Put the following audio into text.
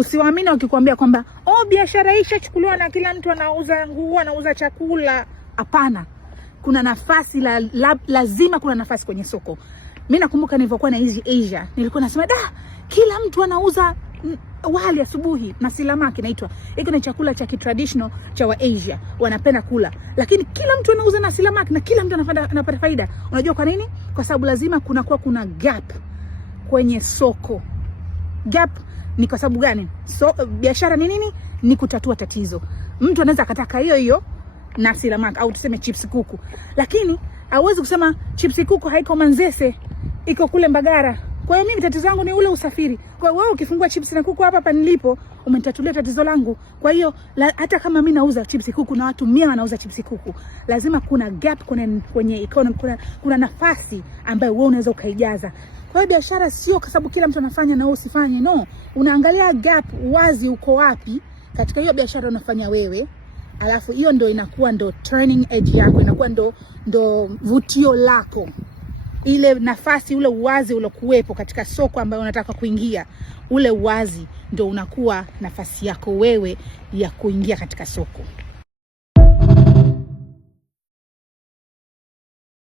Usiwaamini wakikwambia kwamba biashara hii ishachukuliwa na kila mtu anauza nguo, anauza chakula. Hapana. Kuna nafasi lazima kuna nafasi kwenye soko. Mimi nakumbuka nilipokuwa na hizi Asia, nilikuwa nasema kila mtu anauza wali asubuhi na silamaki naitwa. Hiki ni chakula cha traditional cha wa Asia, wanapenda kula. Lakini kila mtu anauza na silamaki na kila mtu anapata faida. Unajua kwa nini? Kwa sababu lazima kuna gap kwenye soko. Gap ni kwa sababu gani? Biashara ni nini? Ni kutatua tatizo. Mtu anaweza akataka hiyo na silamaki au tuseme chips kuku. Lakini hauwezi kusema chips kuku haiko Manzese, iko kule Mbagara. Kwa hiyo mimi tatizo langu ni ule usafiri. Kwa hiyo wewe ukifungua chips na kuku hapa nilipo, umenitatulia tatizo langu. Kwa hiyo hata kama mimi nauza chips kuku na watu 100 wanauza chips kuku, lazima kuna gap kwenye economy, kuna nafasi ambayo wewe unaweza ukaijaza. Kwa hiyo biashara sio kwa sababu kila mtu anafanya na wewe usifanye. No, unaangalia gap, wazi uko wapi katika hiyo biashara unafanya wewe. Alafu hiyo ndo inakuwa ndo turning edge yako, inakuwa ndo vutio lako. Ile nafasi, ule uwazi ulokuwepo katika soko ambayo unataka kuingia, ule uwazi ndo unakuwa nafasi yako wewe ya kuingia katika soko.